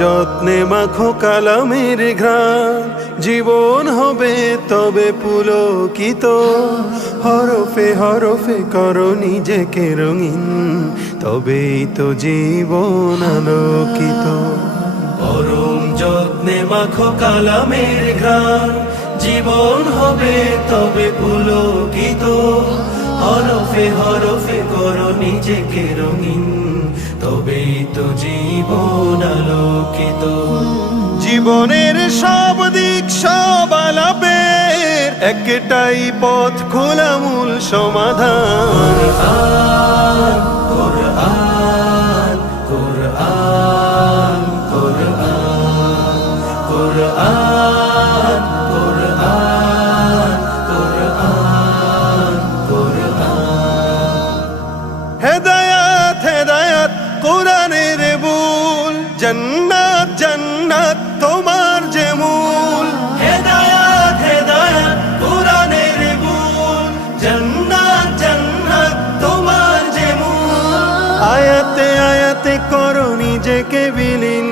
যত্নে মাখো কালামের ঘ্রাণ, জীবন হবে তবে পুলকিত। হরফে হরফে করো নিজেকে রঙিন, তবেই তো জীবন আলোকিত। পরম যত্নে মাখো কালামের ঘ্রাণ, জীবন হবে তবে পুলকিত। হরফে হরফে করো নিজেকে রঙিন, তবেই তো জীবন আলোকিত। জীবনের সব দিক সব আলাপের একটাই পথ, খোলা মূল সমাধান। কোরআন কোরআন কোরআন কোরআন কোরআন কোরআন কোরআন। হেদায়াত হেদায়াত কোরআনের বুল, জান্নাত জান্নাত তোমার যে মূল। হেদায়াত হেদায়াত কোরআনের বুল, জান্নাত জান্নাত তোমার যে মূল। আয়াতে আয়াতে করো নিজেকে বিলীন,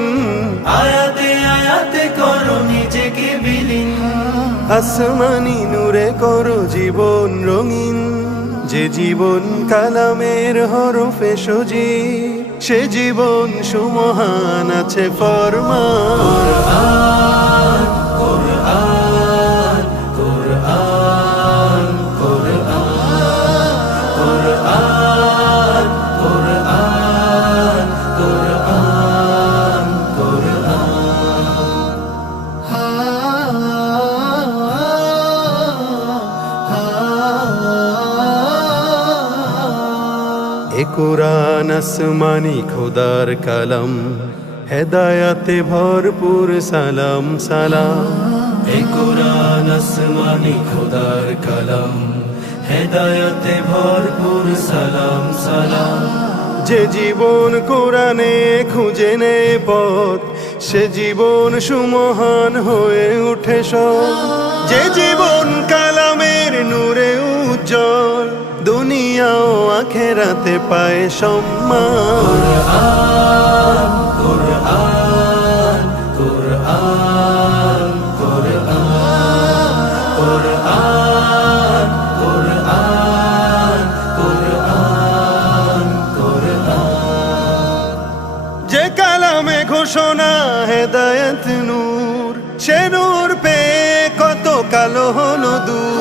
আয়াতে আয়াতে করো নিজেকে বিলীন। আসমানি নূরে করো জীবন রঙিন, যে জীবন কালামের হরফে সজীব, সে জীবন সুমহান আছে ফরমান। কোরআন কোরআন কোরআন কোরআন কোরআন কোরআন কোরআন। এ কোরআন আসমানি খোদার কালাম, হেদায়াতে ভরপুর সালাম সালাম। এ কোরআন আসমানি খোদার কালাম, হেদায়াতে ভরপুর সালাম সালাম। যে জীবন কোরআনে খুঁজে নেয় পথ, সে জীবন সুমহান হয়ে উঠে সৎ। যে জীবন কালামের নূরে উজ্জ্বল, দুনিয়াও আখেরাতে পায় সম্মান। কোরআন কোরআন কোরআন কোরআন কোরআন কোরআন কোরআন। যে কালামে ঘোষণা হেদায়েত নূর, সে নূর পেয়ে কত কালো হলো দূর।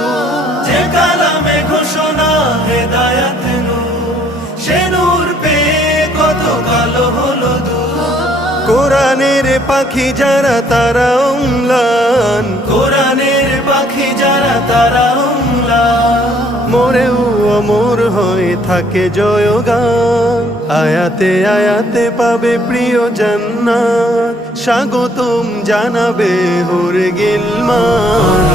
যে কালামে ঘোষণা হেদায়েত নূর, সে নূর পেয়ে কত কালো হলো দূর। কোরআনের পাখি যারা তারা অম্লান, কোরআনের পাখি যারা তারা অম্লান। মোরেও অমর হয়ে থাকে জয়গান, আয়াতে আয়াতে পাবে প্রিয় জান্নাত। স্বাগতম জানাবে হুর গিলমান।